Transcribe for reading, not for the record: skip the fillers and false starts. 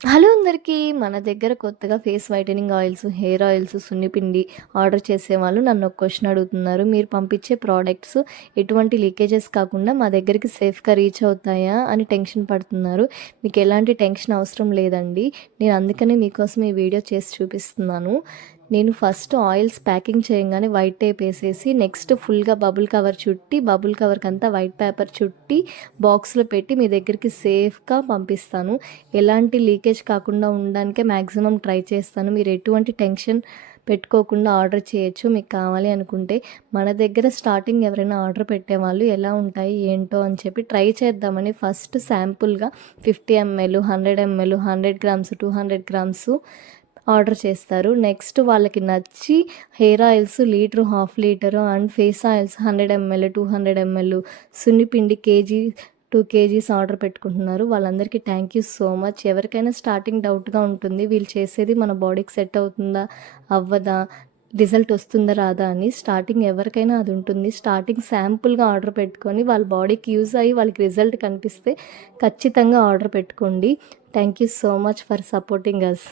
Hello అందరికీ! మన దగ్గర కొత్తగా face whitening oils, hair oils, సున్నిపిండి ఆర్డర్ చేసేవాళ్ళు నన్ను ఒక క్వెషన్ అడుగుతున్నారు. మీరు పంపించే ప్రోడక్ట్స్ ఎటువంటి లీకేజెస్ కాకుండా మా దగ్గరికి సేఫ్‌గా రీచ్ అవుతాయా అని టెన్షన్ పడుతున్నారు. మీకు ఎలాంటి టెన్షన్ అవసరం లేదండి. నేను అందుకనే మీకోసం ఈ వీడియో చేసి చూపిస్తున్నాను. నేను ఫస్ట్ ఆయిల్స్ ప్యాకింగ్ చేయంగానే వైట్ టేప్ వేసేసి నెక్స్ట్ ఫుల్గా బబుల్ కవర్ చుట్టి బబుల్ కవర్కి అంతా వైట్ పేపర్ చుట్టి బాక్స్లో పెట్టి మీ దగ్గరికి సేఫ్గా పంపిస్తాను. ఎలాంటి లీకేజ్ కాకుండా ఉండడానికే మ్యాక్సిమం ట్రై చేస్తాను. మీరు ఎటువంటి టెన్షన్ పెట్టుకోకుండా ఆర్డర్ చేయొచ్చు మీకు కావాలి అనుకుంటే. మన దగ్గర స్టార్టింగ్ ఎవరైనా ఆర్డర్ పెట్టేవాళ్ళు ఎలా ఉంటాయి ఏంటో అని చెప్పి ట్రై చేద్దామని ఫస్ట్ శాంపుల్గా 50 ml, 100 ml, 100 grams, 200 grams order చేస్తారు. నెక్స్ట్ వాళ్ళకి నచ్చి hair oils litre, half litre and face oils 100 ml, 200 ml, సున్నిపిండి కేజీ, 2 kgs ఆర్డర్ పెట్టుకుంటున్నారు. వాళ్ళందరికీ థ్యాంక్ యూ సో మచ్. ఎవరికైనా స్టార్టింగ్ డౌట్గా ఉంటుంది, వీళ్ళు చేసేది మన బాడీకి సెట్ అవుతుందా అవ్వదా, రిజల్ట్ వస్తుందా రాదా అని. స్టార్టింగ్ ఎవరికైనా అది ఉంటుంది. స్టార్టింగ్ శాంపుల్గా ఆర్డర్ పెట్టుకొని వాళ్ళ బాడీకి యూజ్ అయ్యి వాళ్ళకి రిజల్ట్ కనిపిస్తే ఖచ్చితంగా ఆర్డర్ పెట్టుకోండి. Thank you so much for supporting us.